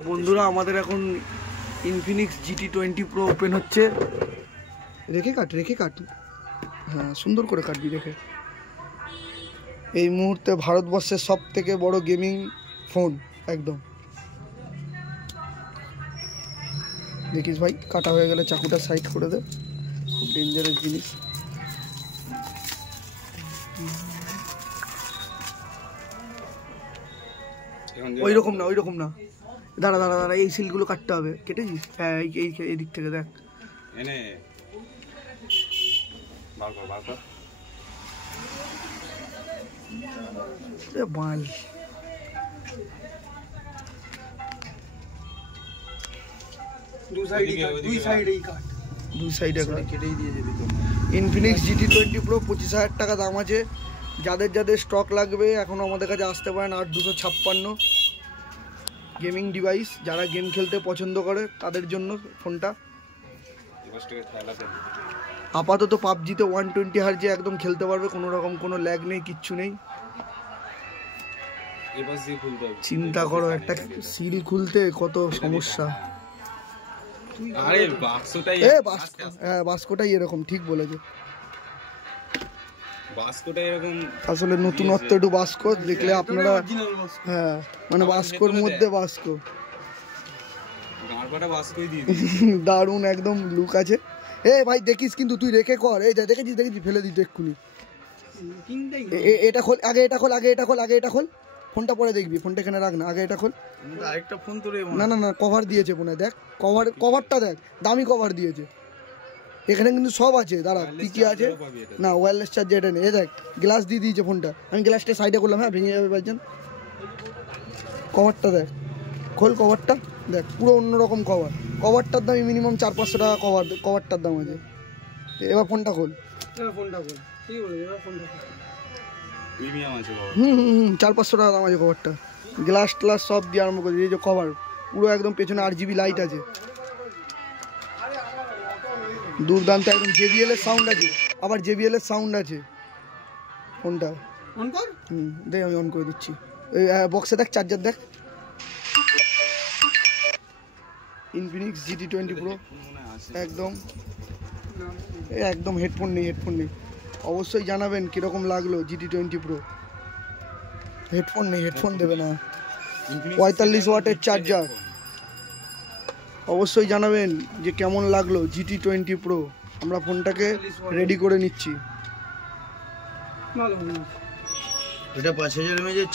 বন্ধুরা আমাদের এখন ইনফিনিক্স GT20 Pro ওপেন হচ্ছে। রেখে কাট হ্যাঁ সুন্দর করে কাটবি রেখে। এই মুহূর্তে ভারতবর্ষের সব থেকে বড় গেমিং ফোন একদম। দেখিস ভাই কাটা হয়ে গেলে চাকুটা সাইড করে দে, খুব ডেঞ্জারাস জিনিস। ওই রকম না দাঁড়া এই সিলগুলো কাটতে হবে। কেটেছিস? হ্যাঁ এই দিক থেকে দেখ। এনে বার কর এ বাল দুই সাইডে কেটেই দিয়ে যাবি তো। ইনফিনিক্স GT20 Pro 25,000 টাকা দাম আছে। যাদের স্টক লাগবে এখনো আমাদের কাছে আসতে পারেন। 8256 গেমিং ডিভাইস, যারা গেম খেলতে পছন্দ করে তাদের জন্য ফোনটা। আপাতত পাবজিতে 120 হার্জে একদম খেলতে পারবে, কোনো রকম কোনো ল্যাগ নেই, কিচ্ছু নেই। চিন্তা করো একটা সিল খুলতে কত সমস্যা। বাস্কটাই এরকম, ঠিক বলেছে। আসলে নতুনত্ব একটু বাস্ক দেখলে আপনারা, হ্যাঁ মানে বাস্কর মধ্যে বাস্ক দারুণ একদম লুক আছে। এ ভাই দেখিস কিন্তু তুই রেখে কর। এই দেখেছিস ফেলে দিত এক্ষুনি। এটা খোল আগে, এটা খোল ফোনটা পরে দেখবি। ফোনটা এখানে রাখ না, আগে এটা খোল। আরেকটা ফোন তো না কভার দিয়েছে ফোনে, দেখ কভারটা দেখ, দামি কভার দিয়েছে। এখানে কিন্তু সব আছে, দাঁড়া কি আছে না। ওয়্যারলেস চার্জার এটা নেই। এ দেখ গ্লাস দিয়ে দিয়েছে ফোনটা। আমি গ্লাসটা সাইডে করলাম, হ্যাঁ ভেঙে যাবে ভাইজান। কভারটা দেখ, খোল কভারটা দেখ, পুরো অন্যরকম কভারটার দাম মিনিমাম 400-500 টাকা কভারটার দাম আছে। এবার ফোনটা খোল। 400-500 টাকা দাম আছে কভারটা। গ্লাস ট্লাস সব দিয়ে আরম্ভ করে এই যে কভার পুরো একদম, পেছনে RGB লাইট আছে, দুর্দান্ত একদম। JBL এর সাউন্ড আছে, আবার JBL এর সাউন্ড আছে ফোনটা। অন কর। দেখ আমি অন করে দিচ্ছি। এই বক্সে দেখ, চার্জার দেখ। ইনফিনিক্স GT20 Pro একদম হেডফোন নেই। অবশ্যই জানাবেন কিরকম লাগলো GT20 Pro। হেডফোন নেই, হেডফোন দেবে না। 45 ওয়াটের চার্জার। অবশ্যই জানাবেন যে কেমন লাগলো GT20 Pro। আমরা ফোনটাকে রেডি করে নিচ্ছি। এটা 5000 mAh